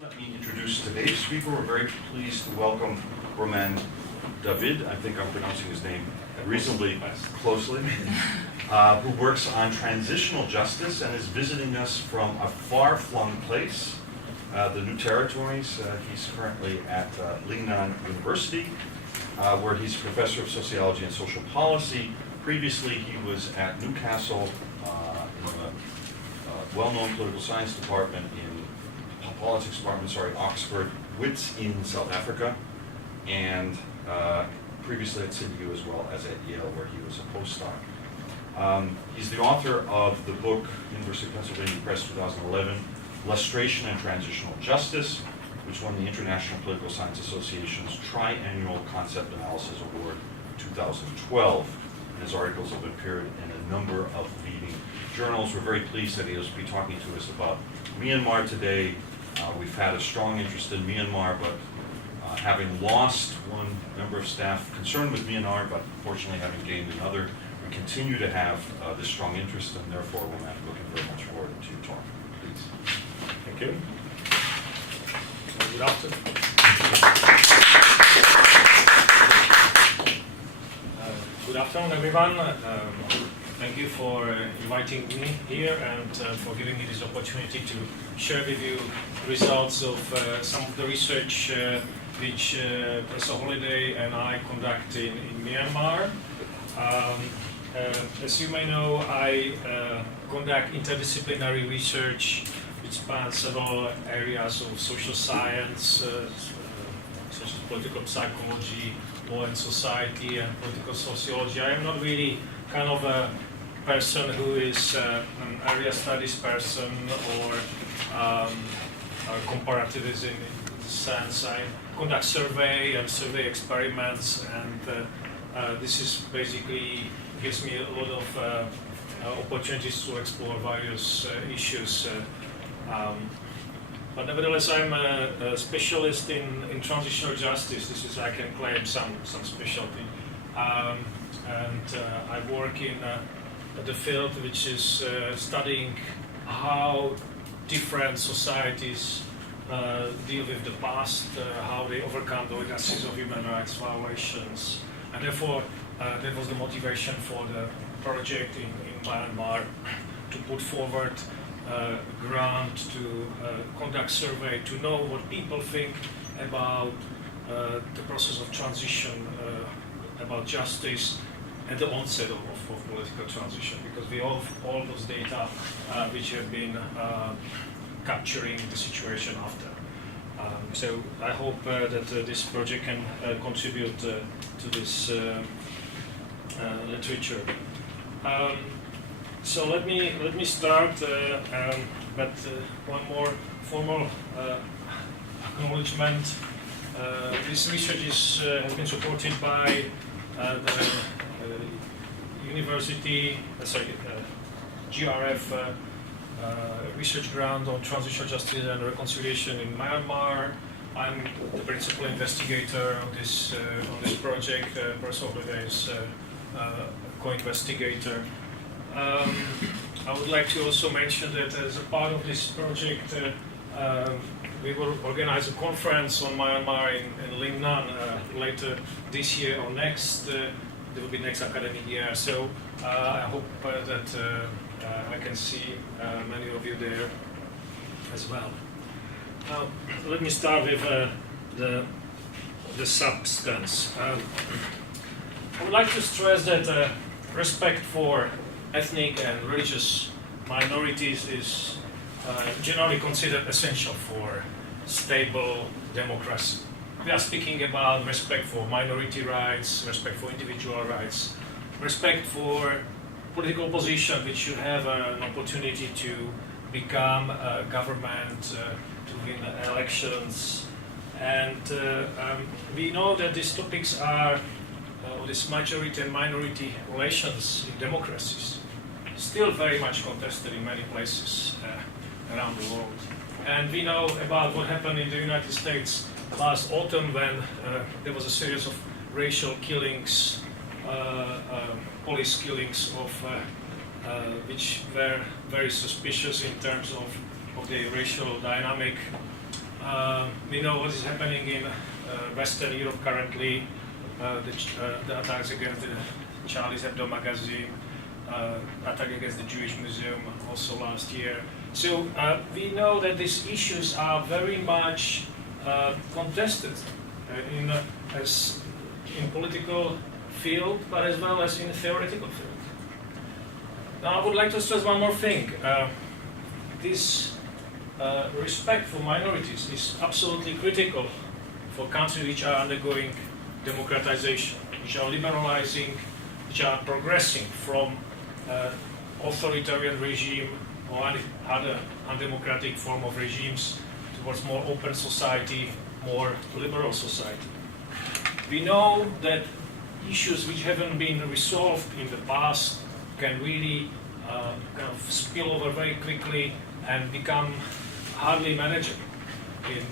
Let me introduce today's speaker. We're very pleased to welcome Roman David, I think I'm pronouncing his name reasonably closely, who works on transitional justice and is visiting us from a far-flung place, the New Territories. He's currently at Lingnan University, where he's professor of sociology and social policy. Previously, he was at Newcastle in the well-known political science department Oxford, Wits in South Africa, and previously at CityU as well as at Yale, where he was a postdoc. He's the author of the book, University of Pennsylvania Press, 2011, Lustration and Transitional Justice, which won the International Political Science Association's Triennial Concept Analysis Award 2012. And his articles have appeared in a number of leading journals. We're very pleased that he'll be talking to us about Myanmar today. We've had a strong interest in Myanmar, but having lost one member of staff concerned with Myanmar, but fortunately having gained another, we continue to have this strong interest, and therefore we're looking very much forward to talking. Please. Thank you. Good afternoon. Good afternoon, everyone. Thank you for inviting me here and for giving me this opportunity to share with you results of some of the research which Professor Holliday and I conduct in Myanmar. As you may know, I conduct interdisciplinary research which spans several areas of social science, such as political psychology, law and society, and political sociology. I am not really kind of a person who is an area studies person or a comparativist in the sense. I conduct survey and survey experiments, and this is basically gives me a lot of opportunities to explore various issues. But nevertheless, I'm a specialist in transitional justice. This is, I can claim, some specialty. And I work in the field which is studying how different societies deal with the past, how they overcome the legacies of human rights violations. And therefore, that was the motivation for the project in Myanmar, to put forward a grant to conduct survey, to know what people think about the process of transition, about justice, at the onset of political transition, because we have all those data which have been capturing the situation after. So I hope that this project can contribute to this literature. So let me start, but one more formal acknowledgement. This research has been supported by the University, GRF research grant on transitional justice and reconciliation in Myanmar. I'm the principal investigator on this project. Professor Holliday is co-investigator. I would like to also mention that as a part of this project, we will organize a conference on Myanmar in Lingnan later this year or next. It will be next academic year. So I hope that I can see many of you there as well. Now, let me start with the substance. I would like to stress that respect for ethnic and religious minorities is generally considered essential for stable democracy. We are speaking about respect for minority rights, respect for individual rights, respect for political opposition, which should have an opportunity to become a government, to win elections. And we know that these topics are, this majority and minority relations in democracies, still very much contested in many places around the world. And we know about what happened in the United States last autumn, when there was a series of racial killings, police killings of which were very suspicious in terms of the racial dynamic. We know what is happening in Western Europe currently, the attacks against the Charlie Hebdo magazine, attack against the Jewish Museum also last year. So we know that these issues are very much contested as in political field, but as well as in theoretical field. Now I would like to stress one more thing. This respect for minorities is absolutely critical for countries which are undergoing democratization, which are liberalizing, which are progressing from authoritarian regime or any other undemocratic form of regimes towards more open society, more liberal society. We know that issues which haven't been resolved in the past can really kind of spill over very quickly and become hardly manageable. In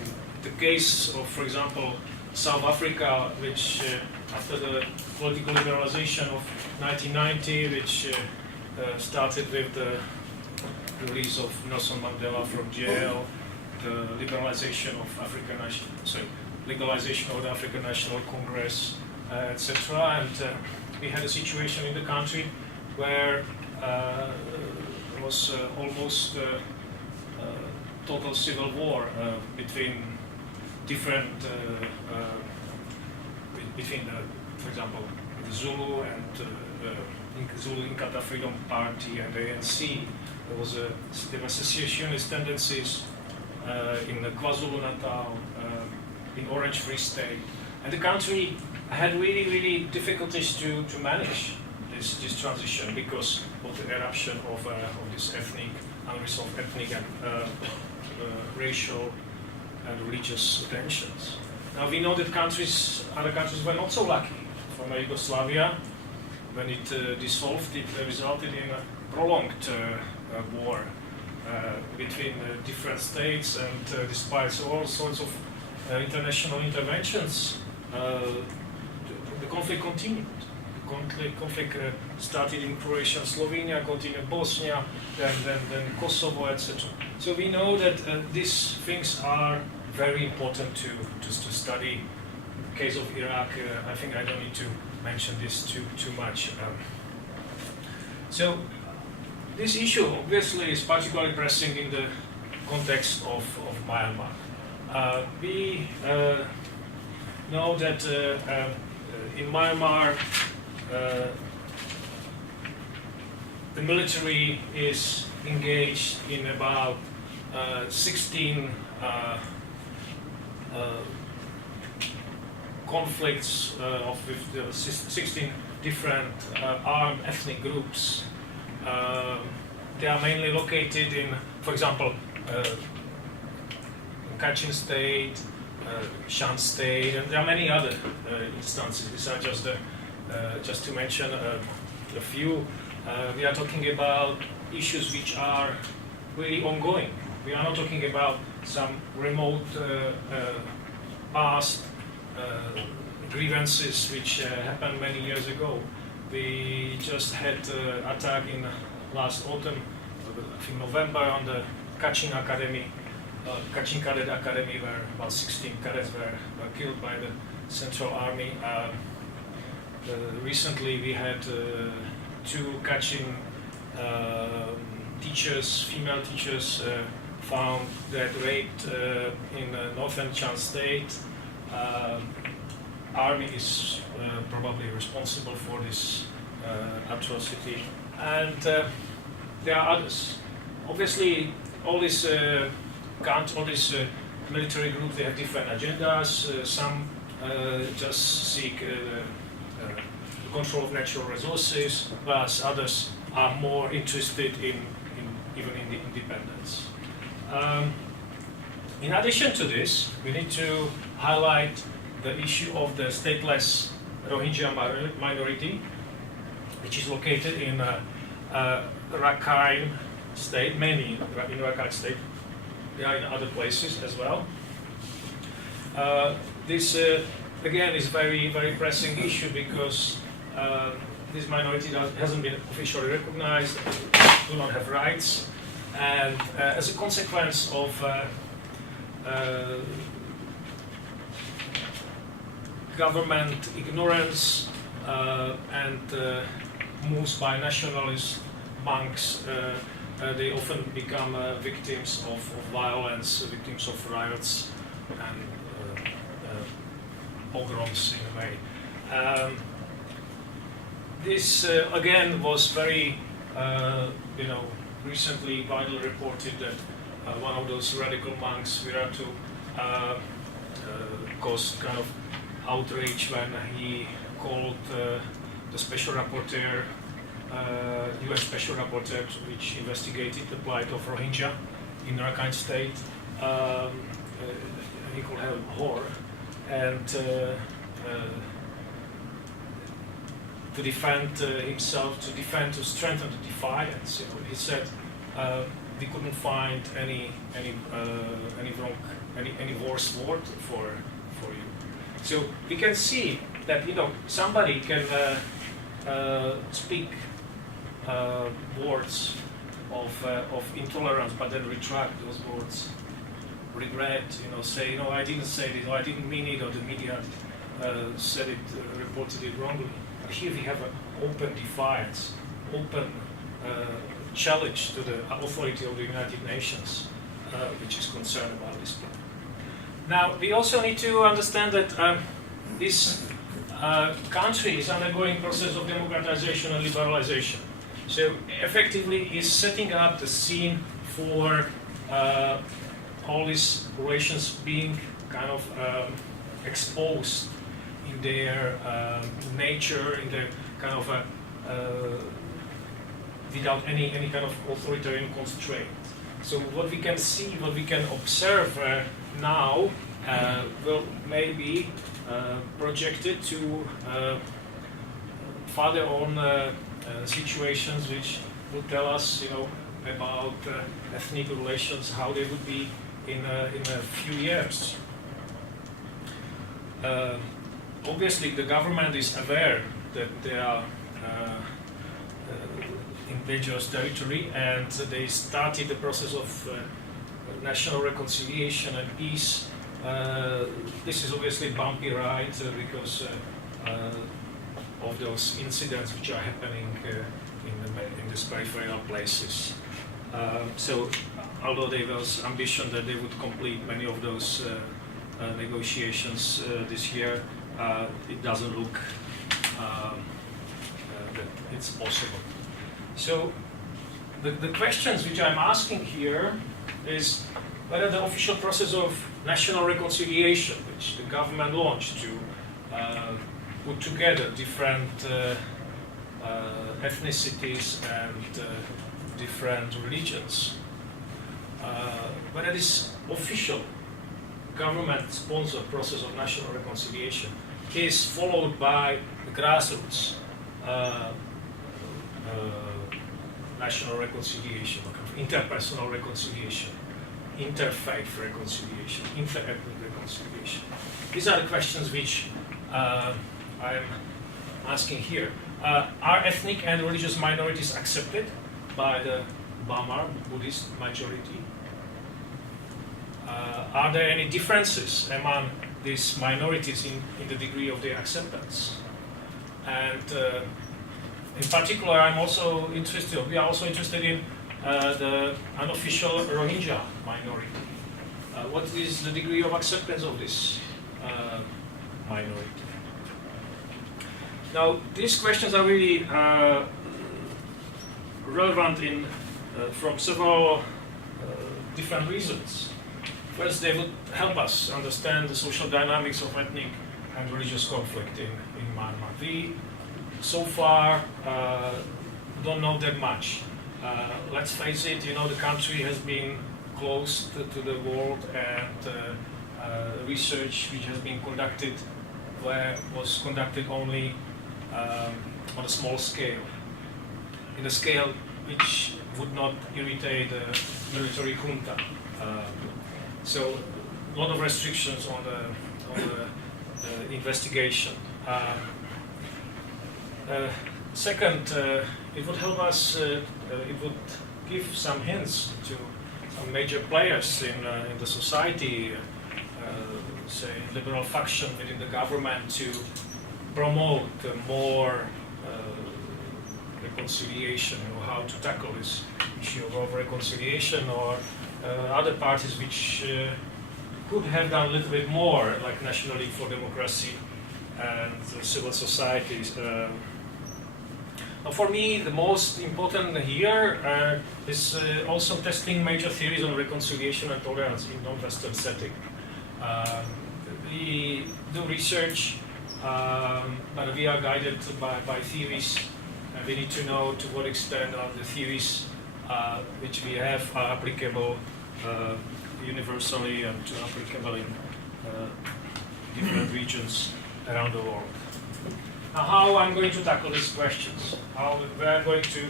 the case of, for example, South Africa, which after the political liberalization of 1990, which started with the release of Nelson Mandela from jail, the legalization of legalization of the African National Congress, etc. And we had a situation in the country where there was almost total civil war between different, for example, the Zulu and Zulu Inkatha Freedom Party and the ANC. There were secessionist tendencies in KwaZulu-Natal, in Orange Free State, and the country had really difficulties to manage this transition because of the eruption of this unresolved ethnic and racial and religious tensions. Now we know that other countries were not so lucky. Former Yugoslavia, when it dissolved, it resulted in a prolonged war between different states, and despite all sorts of international interventions, the conflict continued. The conflict started in Croatia, Slovenia, continued in Bosnia, then Kosovo, etc. So we know that these things are very important to study. In the case of Iraq, I think I don't need to mention this too much. So this issue obviously is particularly pressing in the context of Myanmar. We know that in Myanmar the military is engaged in about 16 conflicts with 16 different armed ethnic groups. They are mainly located in, for example, Kachin State, Shan State, and there are many other instances. These are just to mention a few. We are talking about issues which are really ongoing. We are not talking about some remote past grievances which happened many years ago. We just had an attack in last autumn, I think November, on the Kachin Cadet Academy, where about 16 cadets were killed by the Central Army. Recently we had 2 Kachin teachers, female teachers, found that raped in northern Shan State. Army is probably responsible for this atrocity, and there are others. Obviously, all these military groups, they have different agendas. Some just seek the control of natural resources, whereas others are more interested in even in the independence. In addition to this, we need to highlight the issue of the stateless Rohingya minority, which is located in Rakhine State, mainly in Rakhine State. They are in other places as well. This again is very pressing issue because this minority hasn't been officially recognized, do not have rights, and as a consequence of government ignorance and moves by nationalist banks, they often become victims of violence, victims of riots and pogroms in a way. This again was very, recently widely reported that one of those radical monks, Viratu, caused kind of outrage when he called the special rapporteur, UN special rapporteur, which investigated the plight of Rohingya in Rakhine State. He called her whore, and to defend himself, to strengthen the defiance. He said we couldn't find any worse word for you. So we can see that somebody can speak words of intolerance, but then retract those words, regret, say, I didn't say this, or I didn't mean it, or the media said it, reported it wrongly. But here we have an open defiance, open challenge to the authority of the United Nations, which is concerned about this plan. Now, we also need to understand that this country is undergoing a process of democratization and liberalization. So, effectively, is setting up the scene for all these relations being kind of exposed in their nature, in their kind of without any kind of authoritarian constraint. So what we can see, what we can observe now will maybe projected to further on situations which would tell us, about ethnic relations, how they would be in a few years. Obviously, the government is aware that they are in dangerous territory, and they started the process of national reconciliation and peace. This is obviously a bumpy ride because of those incidents which are happening in these peripheral places. So, although there was ambition that they would complete many of those negotiations this year, it doesn't look that it's possible. So, the questions which I'm asking here is whether the official process of national reconciliation, which the government launched to put together different ethnicities and different religions, whether this official government-sponsored process of national reconciliation is followed by the grassroots national reconciliation, interpersonal reconciliation, interfaith reconciliation, inter-ethnic reconciliation. These are the questions which I'm asking here. Are ethnic and religious minorities accepted by the Myanmar Buddhist majority? Are there any differences among these minorities in the degree of their acceptance? And in particular, we are also interested in the unofficial Rohingya minority. What is the degree of acceptance of this minority? Now, these questions are really relevant from several different reasons. First, they would help us understand the social dynamics of ethnic and religious conflict in Myanmar. We, so far, don't know that much. Let's face it, the country has been closed to the world, and research which has been conducted was conducted only on a small scale, in a scale which would not irritate the military junta. So a lot of restrictions on the investigation. Second, it would help us, it would give some hints to major players in the society, say liberal faction within the government, to promote more reconciliation, or how to tackle this issue of reconciliation, or other parties which could have done a little bit more, like National League for Democracy and civil societies. For me, the most important here is also testing major theories on reconciliation and tolerance in non-Western setting. We do research, but we are guided by theories. We need to know to what extent are the theories which we have are applicable universally and applicable in different regions around the world. Now, how I'm going to tackle these questions? How we are going to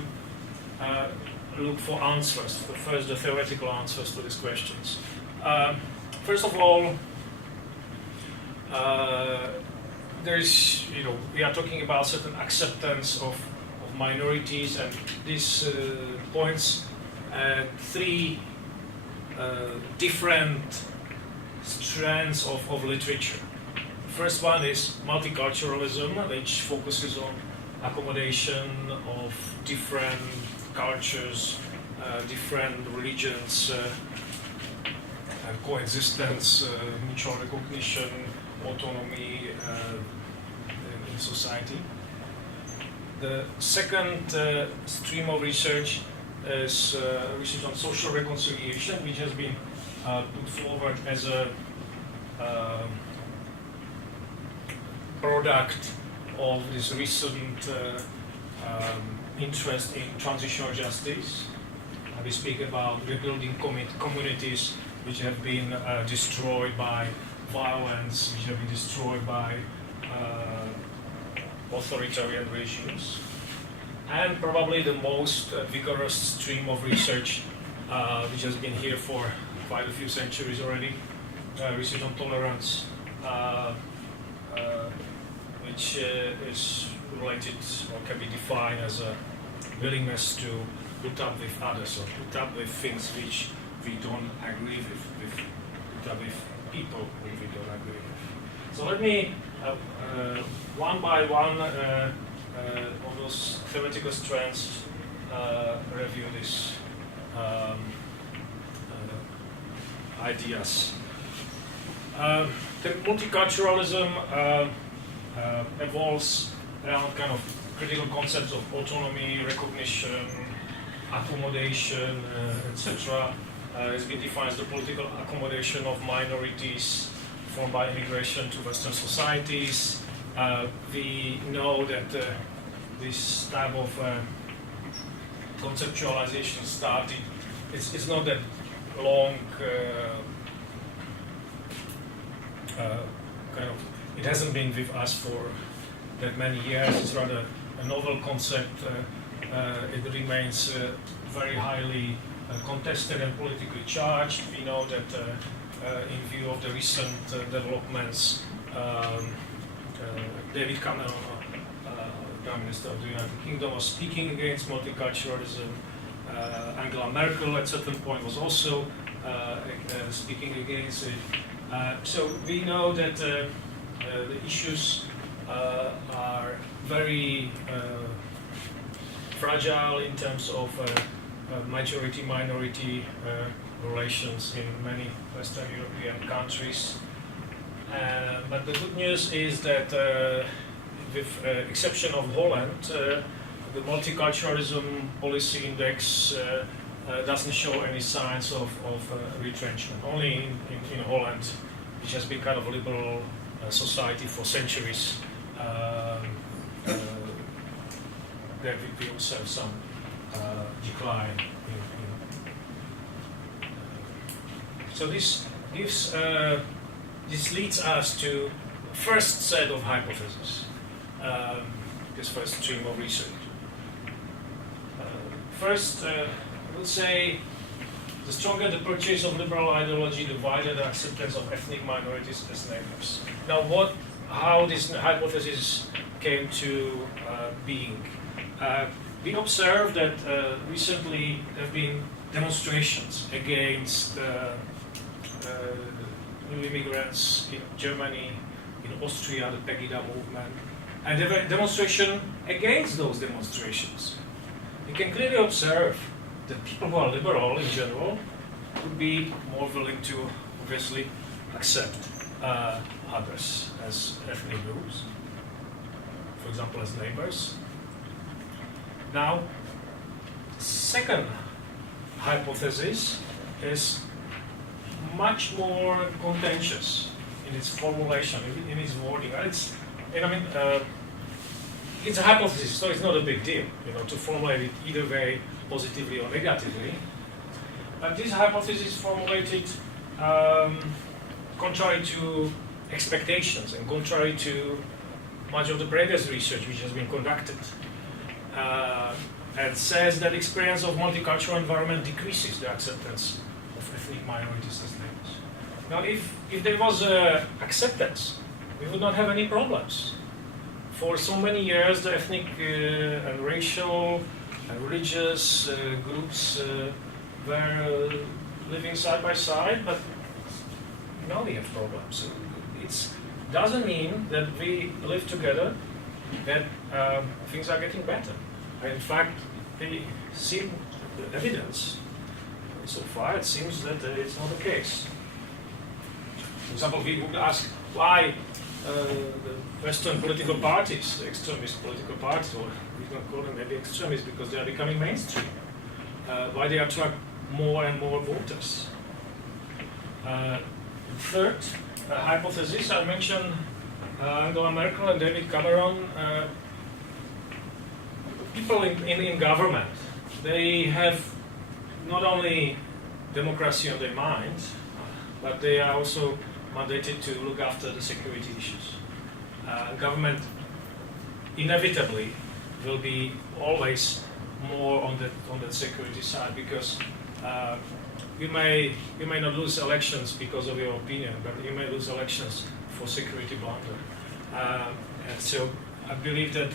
look for answers. First, the theoretical answers to these questions. First of all, we are talking about certain acceptance of minorities, and this points at three different strands of literature. The first one is multiculturalism, which focuses on accommodation of different cultures, different religions, coexistence, mutual recognition, autonomy in society. The second stream of research is research on social reconciliation, which has been put forward as a product of this recent interest in transitional justice. We speak about rebuilding communities which have been destroyed by violence, which have been destroyed by authoritarian regimes. And probably the most vigorous stream of research, which has been here for quite a few centuries already, research on tolerance, which is related or can be defined as a willingness to put up with others, or put up with things which we don't agree with put up with people who we don't agree with. So let me, one by one, on those theoretical strands, review these ideas. The multiculturalism evolves around kind of critical concepts of autonomy, recognition, accommodation, etc. It's been defined as the political accommodation of minorities formed by immigration to Western societies. We know that this type of conceptualization started, it's not that long, kind of, it hasn't been with us for that many years. It's rather a novel concept. It remains very highly contested and politically charged. We know that in view of the recent developments, David Cameron, Prime Minister of the United Kingdom, was speaking against multiculturalism. Angela Merkel at certain point was also speaking against it. So we know that the issues are very fragile in terms of majority-minority relations in many Western European countries. But the good news is that, with exception of Holland, the multiculturalism policy index doesn't show any signs of retrenchment. Only in Holland, which has been kind of a liberal society for centuries, there we observe some decline. So this gives, this leads us to the first set of hypotheses, this first stream of research. First, I would say the stronger the purchase of liberal ideology, the wider the acceptance of ethnic minorities as neighbors. Now, how this hypothesis came to being. We observed that recently there have been demonstrations against new immigrants in Germany, in Austria, the Pegida movement, and there were demonstrations against those demonstrations. You can clearly observe that people who are liberal in general would be more willing to obviously accept others as ethnic groups, for example, as neighbors. Now, second hypothesis is much more contentious in its formulation, in its wording. It's a hypothesis, so it's not a big deal, to formulate it either way, positively or negatively. But this hypothesis is formulated contrary to expectations and contrary to much of the previous research which has been conducted. And says that experience of multicultural environment decreases the acceptance of ethnic minorities as neighbors. Now, if there was acceptance, we would not have any problems. For so many years, the ethnic and racial and religious groups were living side by side, but now we have problems. It doesn't mean that we live together that things are getting better. In fact, they seem, the evidence so far, it seems that it's not the case. For example, we would ask why the Western political parties, the extremist political parties, or we don't call them maybe extremists because they are becoming mainstream, why they attract more and more voters. Third hypothesis, I mentioned Angela Merkel and David Cameron. People in government, they have not only democracy on their minds, but they are also mandated to look after the security issues. Government inevitably will be always more on the security side because you may not lose elections because of your opinion, but you may lose elections for security blunder. And so I believe that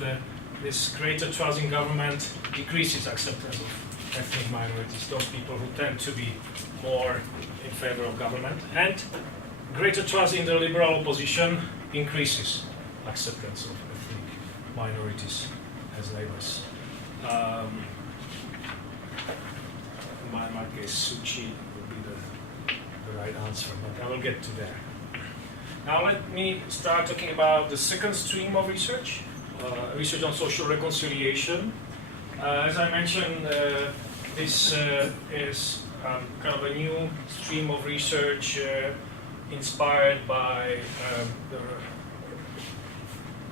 this greater trust in government decreases acceptance of ethnic minorities, those people who tend to be more in favor of government, and greater trust in the liberal opposition increases acceptance of ethnic minorities as neighbors. In my case, Suchi would be the right answer, but I will get to there. Now let me start talking about the second stream of research, research on social reconciliation. As I mentioned, this is kind of a new stream of research inspired by the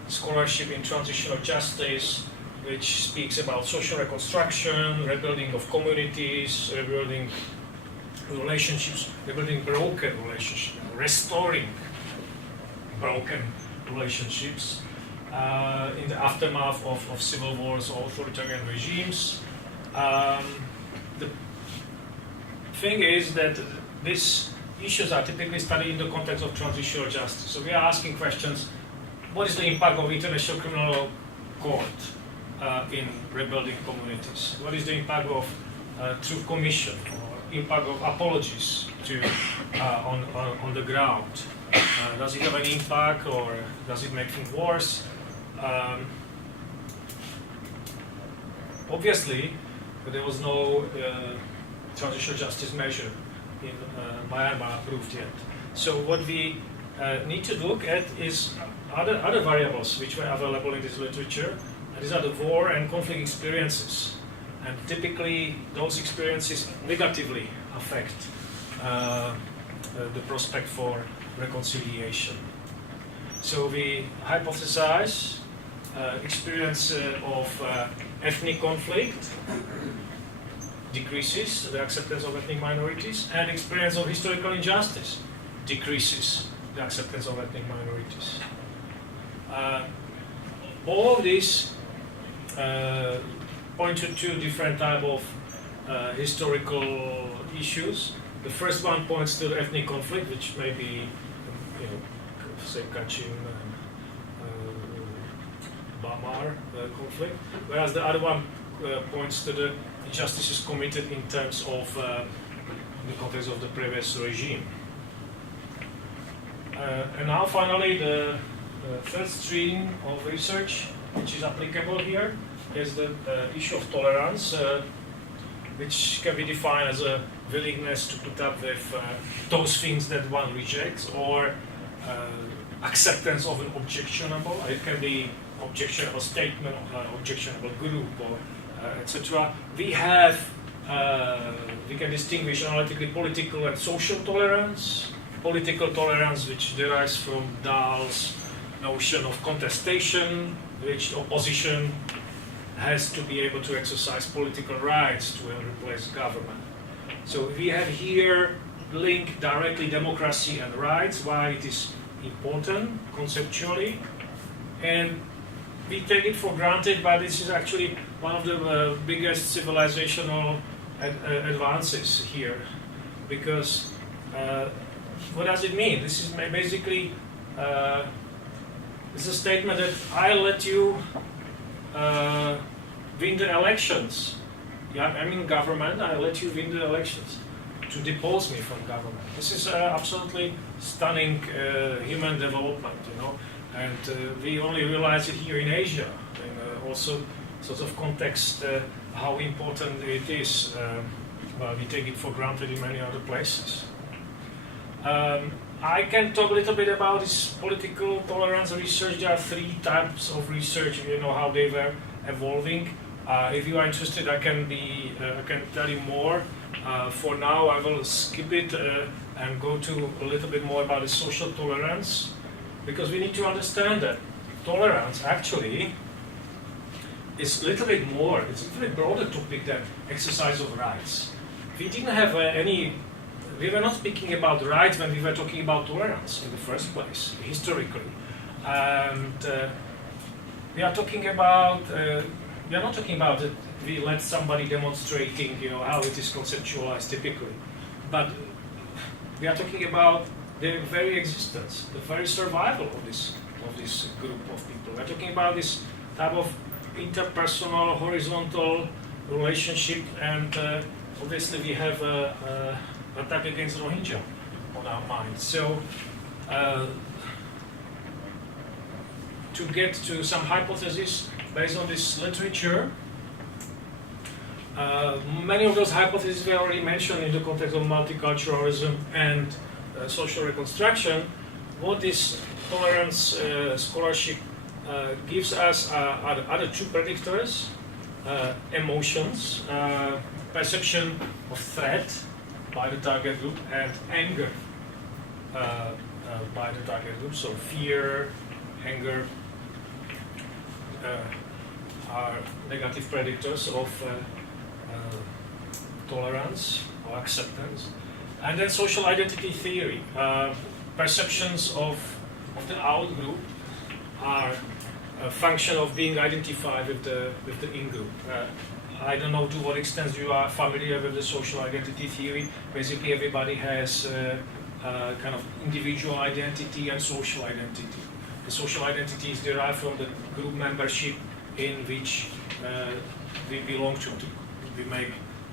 scholarship in transitional justice, which speaks about social reconstruction, rebuilding of communities, rebuilding relationships, rebuilding broken relationships, restoring broken relationships in the aftermath of civil wars or authoritarian regimes. The thing is that these issues are typically studied in the context of transitional justice. So we are asking questions: what is the impact of International Criminal Court in rebuilding communities? What is the impact of Truth Commission, or impact of apologies on the ground? Does it have an impact, or does it make things worse? Obviously, there was no transitional justice measure in Myanmar approved yet. So what we need to look at is other variables which were available in this literature. And these are the war and conflict experiences. And typically, those experiences negatively affect the prospect for reconciliation. So we hypothesize experience of ethnic conflict decreases the acceptance of ethnic minorities, and experience of historical injustice decreases the acceptance of ethnic minorities. All of these point to two different types of historical issues. The first one points to the ethnic conflict, which may be, say, Kachin and Bamar conflict, whereas the other one points to the injustices committed in terms of the context of the previous regime. And now finally the third stream of research which is applicable here is the issue of tolerance, which can be defined as a willingness to put up with those things that one rejects, or acceptance of an objectionable. It can be objectionable statement, or objectionable group, or etc. We have, we can distinguish analytically political and social tolerance. Political tolerance, which derives from Dahl's notion of contestation, which opposition has to be able to exercise political rights to replace government. So we have here link directly democracy and rights, why it is important conceptually, and we take it for granted, but this is actually one of the biggest civilizational advances here, because what does it mean? This is basically it's a statement that I'll let you win the elections. Yeah, I'm in government, I'll let you win the elections to depose me from government. This is absolutely stunning human development, you know, and we only realize it here in Asia, and also sort of context how important it is. Well, we take it for granted in many other places. I can talk a little bit about this political tolerance research. There are three types of research, you know, how they were evolving. If you are interested, I can tell you more. For now, I will skip it and go to a little bit more about the social tolerance, because we need to understand that tolerance actually is a little bit more, it's a little bit broader topic than exercise of rights. We didn't have we were not speaking about rights when we were talking about tolerance in the first place, historically. And we are talking about, we are not talking about that we let somebody demonstrating, you know, how it is conceptualized typically, but we are talking about the very existence, the very survival of this group of people. We are talking about this type of interpersonal, horizontal relationship, and obviously we have attack against Rohingya on our minds. So to get to some hypotheses based on this literature, many of those hypotheses were already mentioned in the context of multiculturalism and social reconstruction. What this tolerance scholarship gives us are the other two predictors: emotions, perception of threat by the target group, and anger by the target group. So fear, anger are negative predictors of tolerance or acceptance. And then social identity theory. Perceptions of the out group are a function of being identified with the in group. I don't know to what extent you are familiar with the social identity theory. Basically, everybody has kind of individual identity and social identity. The social identity is derived from the group membership in which we belong to. We may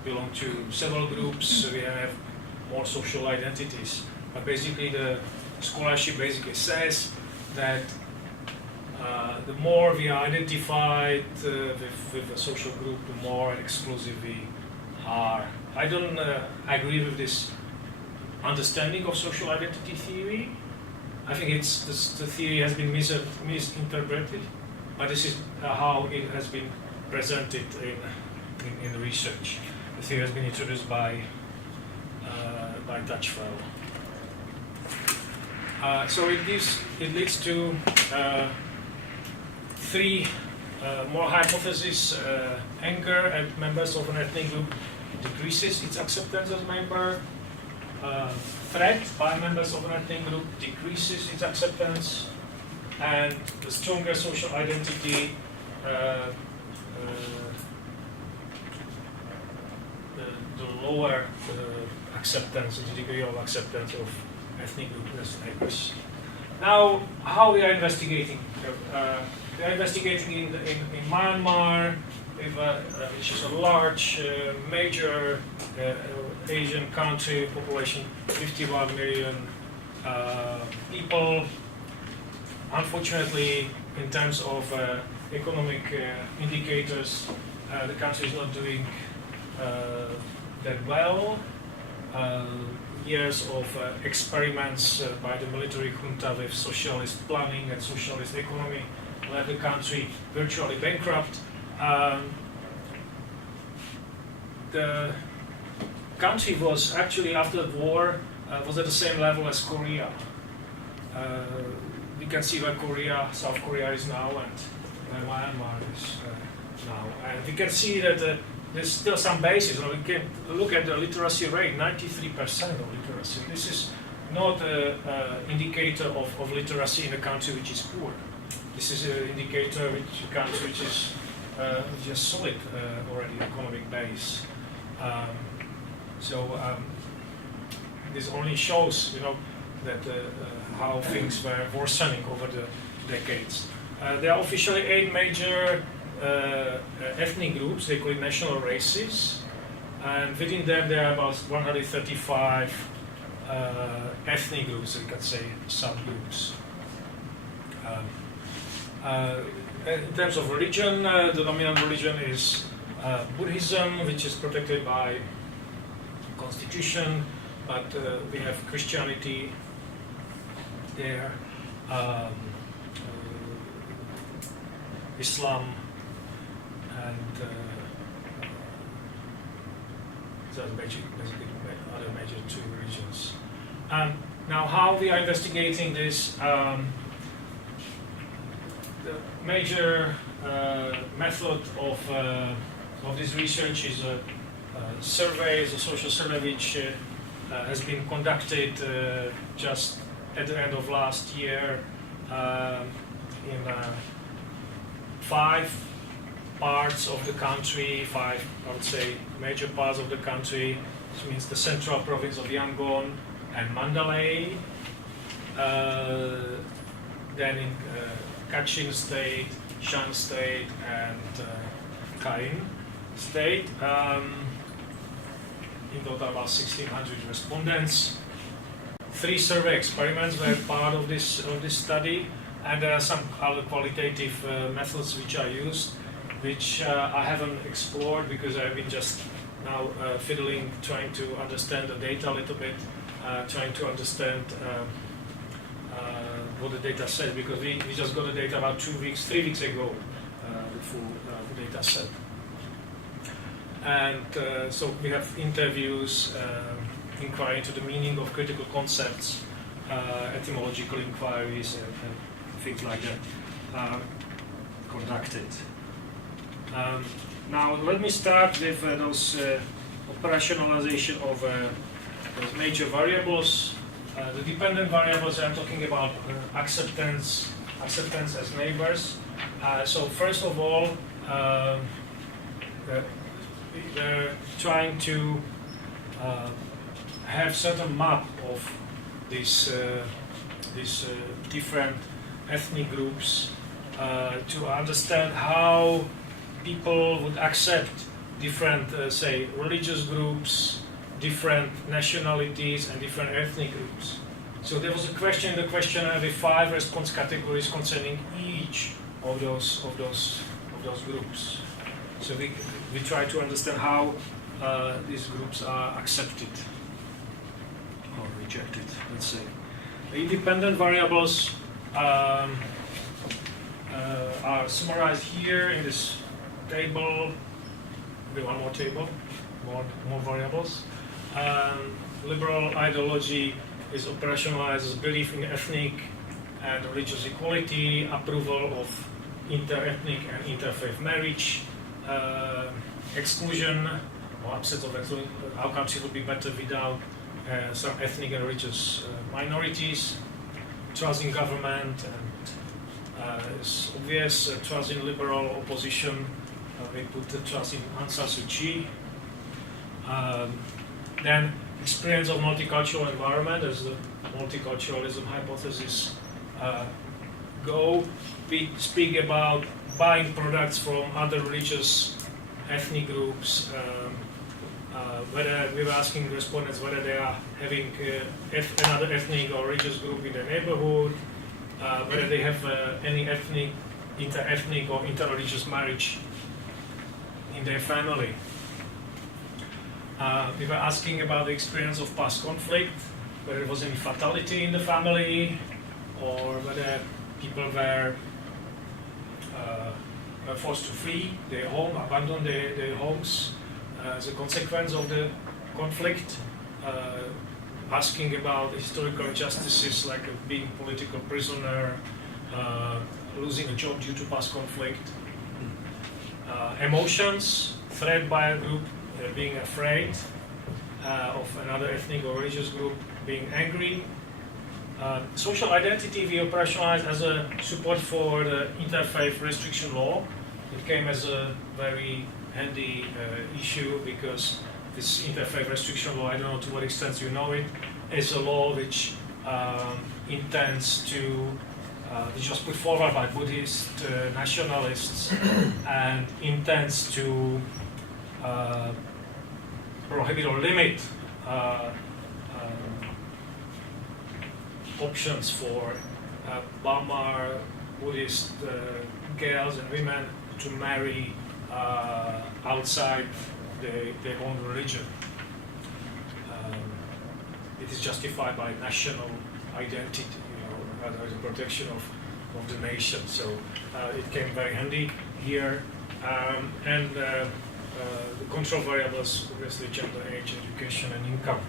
belong to several groups, we have more social identities. But basically, the scholarship basically says that the more we are identified with a social group, the more exclusive we are. I don't agree with this understanding of social identity theory. I think the theory has been misinterpreted, but this is how it has been presented in research. The theory has been introduced by Dutchfeld. So it leads to three more hypotheses. Anger at members of an ethnic group decreases its acceptance as member. Threat by members of an ethnic group decreases its acceptance. And the stronger social identity, the lower acceptance, the degree of acceptance of ethnic group as neighbors. Now, how we are investigating? We are investigating in Myanmar, which is a large, major Asian country, population 51 million people. Unfortunately, in terms of economic indicators, the country is not doing that well. Years of experiments by the military junta with socialist planning and socialist economy left the country virtually bankrupt. The country was actually, after the war, was at the same level as Korea. We can see where South Korea is now, and where Myanmar is now. And we can see that there's still some basis. We can look at the literacy rate, 93% of literacy. This is not an indicator of literacy in a country which is poor. This is an indicator which a country which is solid already economic base. This only shows, that how things were worsening over the decades. There are officially 8 major ethnic groups. They call it national races, and within them there are about 135 ethnic groups, you can say subgroups. In terms of religion, the dominant religion is Buddhism, which is protected by constitution, but we have Christianity there, Islam, and the other major 2 religions. Now, how we are investigating this? The major method of this research is a survey, a social survey which has been conducted just at the end of last year in 5 parts of the country, 5, I would say, major parts of the country, which means the central province of Yangon and Mandalay, then in Kachin State, Shan State, and Kain State. In total, about 1,600 respondents. 3 survey experiments were part of this study, and there are some other qualitative methods which are used, which I haven't explored because I've been just now fiddling, trying to understand the data a little bit, trying to understand what the data says, because we just got the data about 3 weeks ago, the full data set. And so we have interviews, inquiry into the meaning of critical concepts, etymological inquiries, and things like that conducted. Now let me start with those operationalization of those major variables. The dependent variables, I'm talking about acceptance as neighbors. So first of all, we're trying to have certain map of these different ethnic groups to understand how people would accept different, say, religious groups, different nationalities, and different ethnic groups. So there was a question in the questionnaire with 5 response categories concerning each of those groups. So we try to understand how these groups are accepted or rejected, let's say. The independent variables are summarized here in this table. One more table, more variables. Liberal ideology is operationalized as belief in ethnic and religious equality, approval of inter-ethnic and interfaith marriage, exclusion or absence of exclusion. Our country would be better without some ethnic and religious minorities. Trust in government, and it's obvious, trust in liberal opposition. We put the trust in Aung San Suu Kyi. Then experience of multicultural environment, as the multiculturalism hypothesis go. We speak about buying products from other religious ethnic groups, whether we were asking respondents whether they are having another ethnic or religious group in their neighborhood, whether they have any ethnic, inter-ethnic or inter-religious marriage in their family. We were asking about the experience of past conflict, whether there was any fatality in the family, or whether people were forced to flee their home, abandon their homes as a consequence of the conflict. Asking about historical injustices like being political prisoner, losing a job due to past conflict. Emotions, threat by a group, being afraid of another ethnic or religious group, being angry. Social identity we operationalized as a support for the interfaith restriction law. It came as a very handy issue because this interfaith restriction law, I don't know to what extent you know it, is a law which intends to, which was put forward by Buddhist nationalists and intends to prohibit or limit options for Burma Buddhist girls and women to marry outside their own religion. It is justified by national identity, rather the protection of the nation. So it came very handy here. And the control variables, obviously gender, age, education, and income.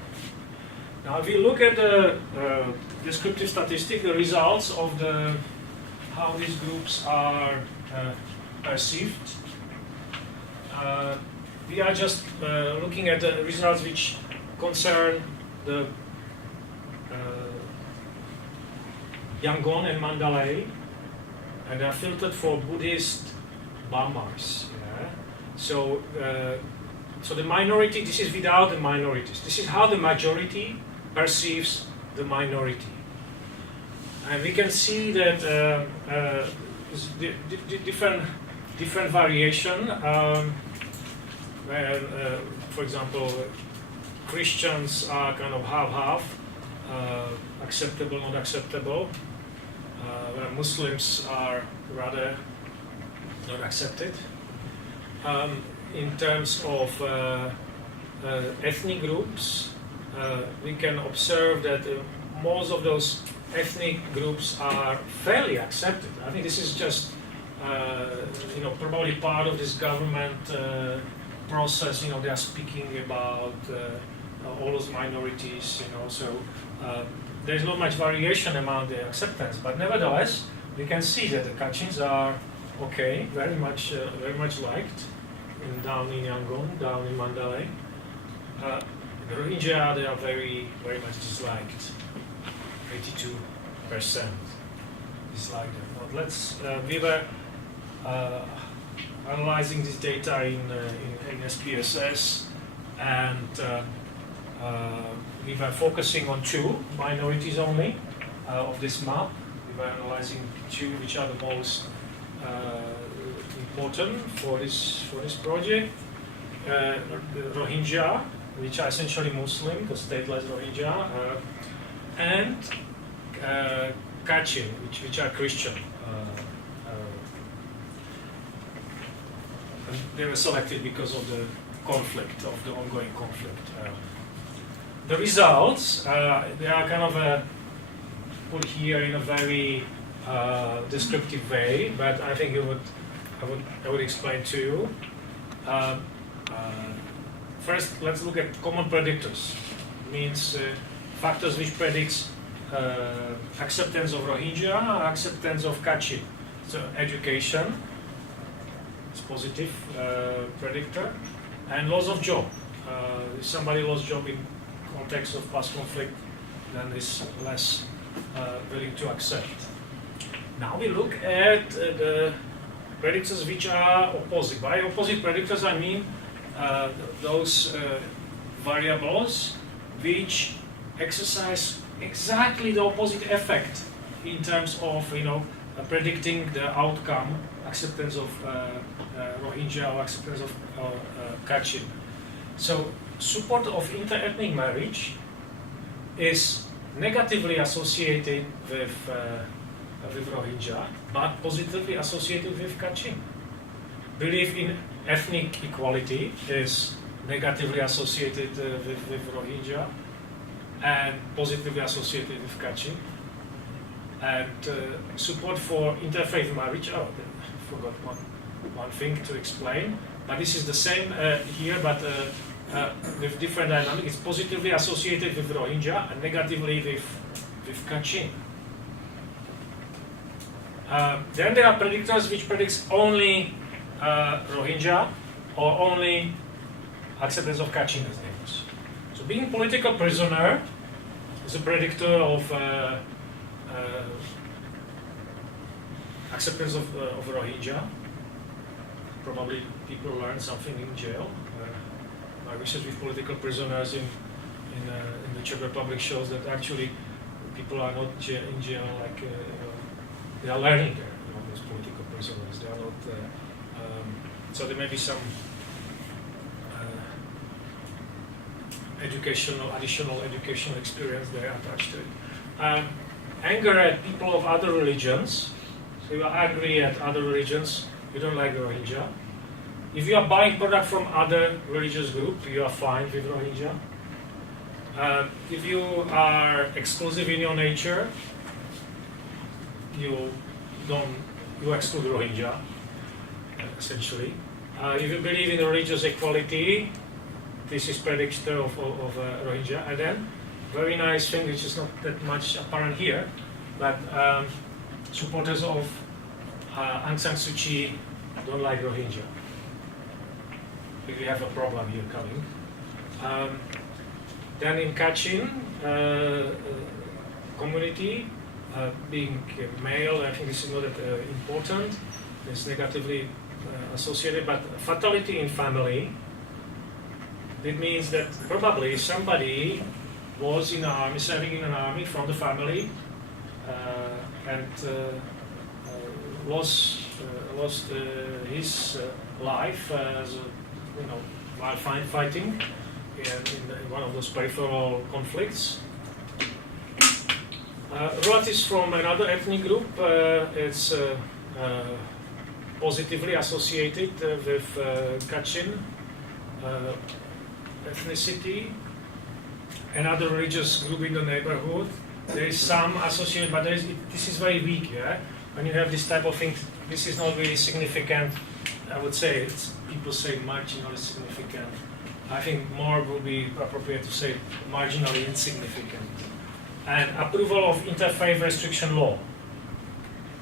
Now, if you look at the descriptive statistic, the results of how these groups are perceived, we are just looking at the results which concern the Yangon and Mandalay, and they are filtered for Buddhist Burmars. Yeah? So the minority, this is without the minorities. This is how the majority perceives the minority. And we can see that different variation, where, for example, Christians are kind of half-half, acceptable, not acceptable, where Muslims are rather not accepted. In terms of ethnic groups, we can observe that most of those ethnic groups are fairly accepted. I think this is just, probably part of this government process. They are speaking about all those minorities. So there's not much variation among the acceptance, but nevertheless, we can see that the Kachins are okay, very much liked, down in Yangon, down in Mandalay. The Rohingya, they are very much disliked. 82% dislike them. But we were analyzing this data in SPSS, and we were focusing on two minorities only of this map. We were analyzing two which are the most important for this project. The Rohingya, which are essentially Muslim, the stateless Rohingya, and Kachin, which are Christian. And they were selected because of the conflict, of the ongoing conflict. The results, they are kind of put here in a very descriptive way, but I think I would explain to you. First, let's look at common predictors. Means factors which predicts acceptance of Rohingya, acceptance of Kachin. So education is positive predictor, and loss of job. If somebody lost job in context of past conflict, then is less willing to accept. Now we look at the predictors which are opposite. By opposite predictors, I mean those variables which exercise exactly the opposite effect in terms of predicting the outcome, acceptance of Rohingya or acceptance of Kachin. So support of inter-ethnic marriage is negatively associated with Rohingya, but positively associated with Kachin. Belief in ethnic equality is negatively associated with Rohingya and positively associated with Kachin. And support for interfaith marriage, I forgot one thing to explain, but this is the same here, but with different dynamic. It's positively associated with Rohingya and negatively with Kachin. Then there are predictors which predicts only Rohingya or only acceptance of Kachin as neighbors. So being political prisoner is a predictor of acceptance of Rohingya. Probably people learn something in jail. My research with political prisoners in the Czech Republic shows that actually people are not in jail like they are learning there. Those political prisoners, they are not. So there may be some additional educational experience there attached to it. Anger at people of other religions. So you are angry at other religions. You don't like Rohingya. If you are buying product from other religious group, you are fine with Rohingya. If you are exclusive in your nature, you exclude Rohingya, essentially. If you believe in religious equality, this is predictor of Rohingya. And then, very nice thing, which is not that much apparent here, but supporters of Aung San Suu Kyi don't like Rohingya. We have a problem here coming. Then in Kachin community, being male, I think this is not that important. It's negatively associated, but fatality in family. It means that probably somebody was in the army, serving in an army from the family, and lost his life as while fighting in one of those peripheral conflicts. Relatives from another ethnic group, it's positively associated with Kachin ethnicity. Another religious group in the neighborhood. There is some association, but this is very weak. Yeah? When you have this type of thing, this is not really significant. I would say people say marginally significant. I think more would be appropriate to say marginally insignificant. And approval of interfaith restriction law.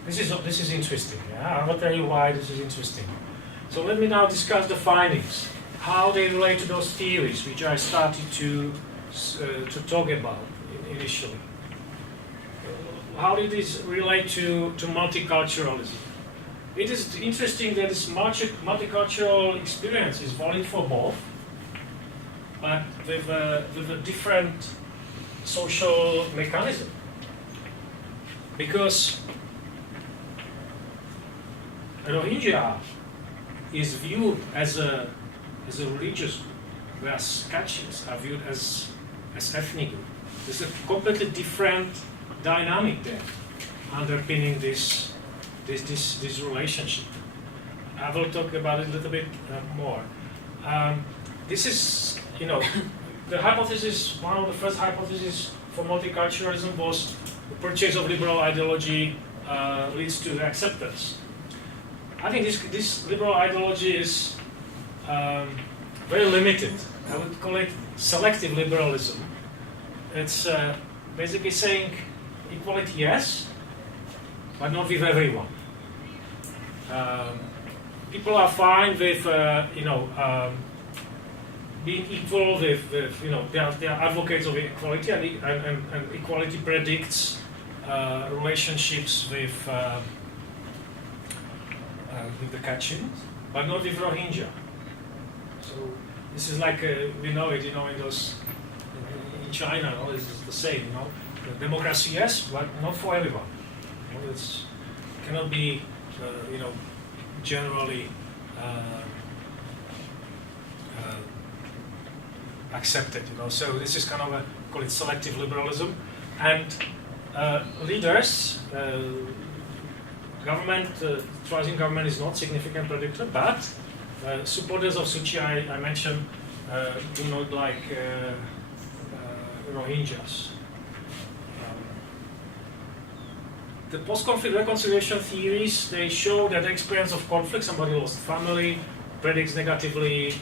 This is interesting. Yeah? I will tell you why this is interesting. So let me now discuss the findings, how they relate to those theories which I started to talk about initially. How did this relate to multiculturalism? It is interesting that this multicultural experience is valid for both, but with a different social mechanism. Because Rohingya is viewed as a religious group, whereas Kachins are viewed as ethnic group. There's a completely different dynamic there underpinning this relationship. I will talk about it a little bit more. This is, the hypothesis, one of the first hypotheses for multiculturalism was the purchase of liberal ideology leads to acceptance. I think this liberal ideology is very limited. I would call it selective liberalism. It's basically saying equality, yes, but not with everyone. People are fine with, being equal with they are advocates of equality, and equality predicts relationships with the Kachin, but not with Rohingya. So this is like we know it, in those in China, it's the same. Democracy, yes, but not for everyone. It's cannot be generally accepted. So this is kind of call it selective liberalism, and leaders. Government, rising government is not significant predictor, but supporters of Suu Kyi, I mentioned, do not like Rohingyas. The post-conflict reconciliation theories, they show that the experience of conflict, somebody lost family, predicts negatively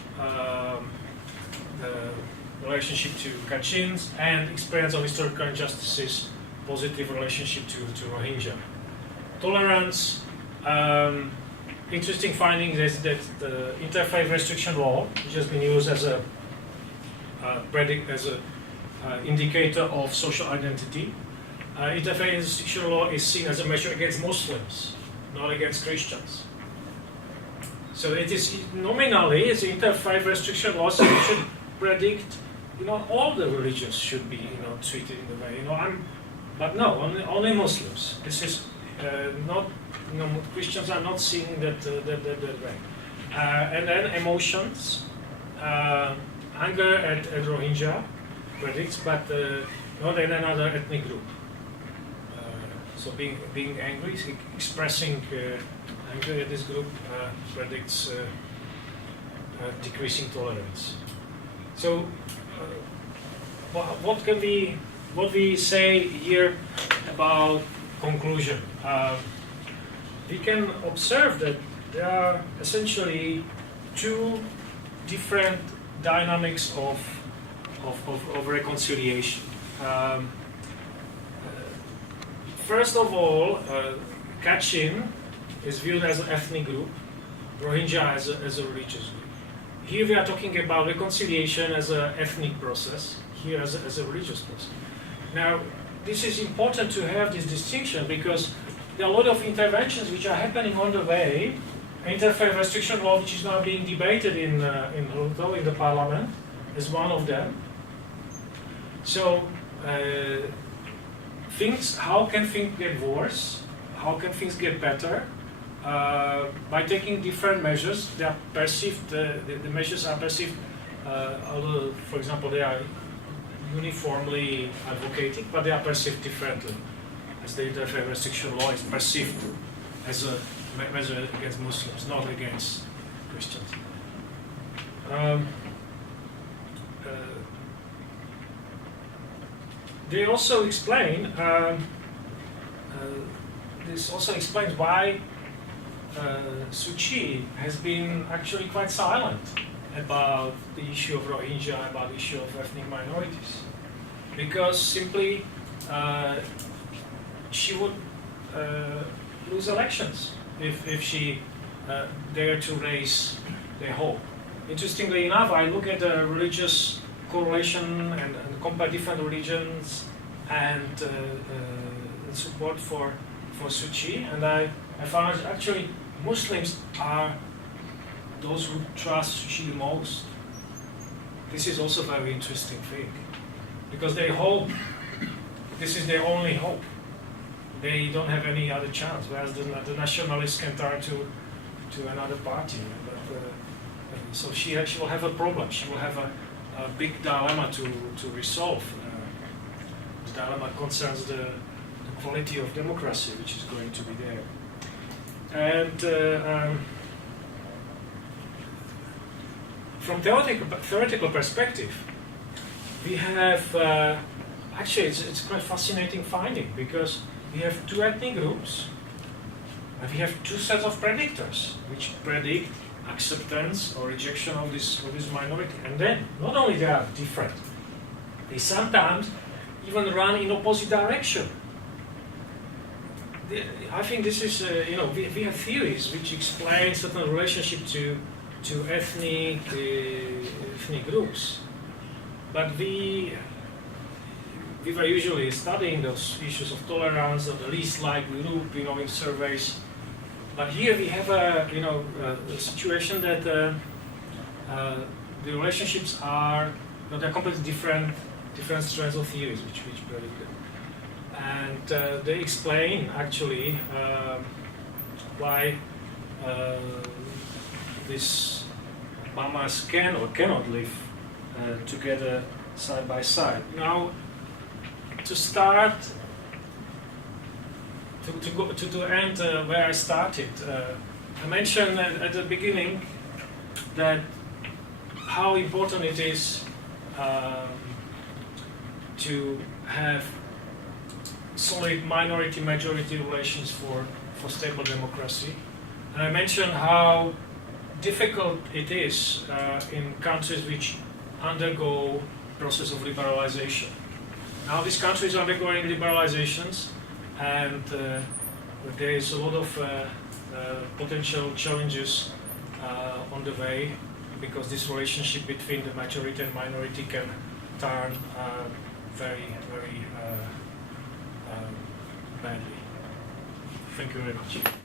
the relationship to Kachins, and experience of historical injustices, positive relationship to Rohingya. Tolerance, interesting finding is that the interfaith restriction law, which has been used as a indicator of social identity, interfaith restriction law is seen as a measure against Muslims, not against Christians. So it is nominally, it's interfaith restriction law, so it should predict, all the religions should be, treated in the way, but no, only Muslims. This is not, Christians are not seen that way. And then emotions, anger at Rohingya predicts, but not in another ethnic group. So being angry, expressing anger at this group predicts decreasing tolerance. So what we say here about conclusion? We can observe that there are essentially two different dynamics of reconciliation. First of all, Kachin is viewed as an ethnic group, Rohingya as a religious group. Here we are talking about reconciliation as an ethnic process, here as a religious process. Now, this is important to have this distinction because there are a lot of interventions which are happening on the way. Interfaith restriction law, which is now being debated in the parliament, is one of them. So, how can things get worse? How can things get better? By taking different measures, they are perceived. The measures are perceived. Although, for example, they are uniformly advocated, but they are perceived differently. As the interfaith restriction law is perceived as a measure against Muslims, not against Christians. They also explain. This also explains why Suu Kyi has been actually quite silent about the issue of Rohingya, about the issue of ethnic minorities, because simply she would lose elections if she dared to raise the hope. Interestingly enough, I look at the religious correlation and compare different religions and support for Suu Kyi, and I found actually Muslims are those who trust Suu Kyi the most. This is also a very interesting thing, because they hope, this is their only hope. They don't have any other chance, whereas the nationalists can turn to another party. But, so she will have a problem. She will have a big dilemma to resolve. The dilemma concerns the quality of democracy, which is going to be there. And from theoretical perspective, we have actually it's quite fascinating finding, because we have two ethnic groups and we have two sets of predictors which predict acceptance or rejection of this minority. And then not only they are different, they sometimes even run in opposite direction. I think this is we have theories which explain certain relationship to ethnic groups, but we were usually studying those issues of tolerance of the least liked group, in surveys. But here we have a situation that the relationships are they're completely different strands of theories which predict it. And they explain actually why these Mamas can or cannot live together side by side. Now, to start, to end where I started, I mentioned at the beginning that how important it is to have solid minority-majority relations for stable democracy. And I mentioned how difficult it is in countries which undergo process of liberalization. Now these countries are undergoing liberalizations, and there is a lot of potential challenges on the way, because this relationship between the majority and minority can turn very, very badly. Thank you very much.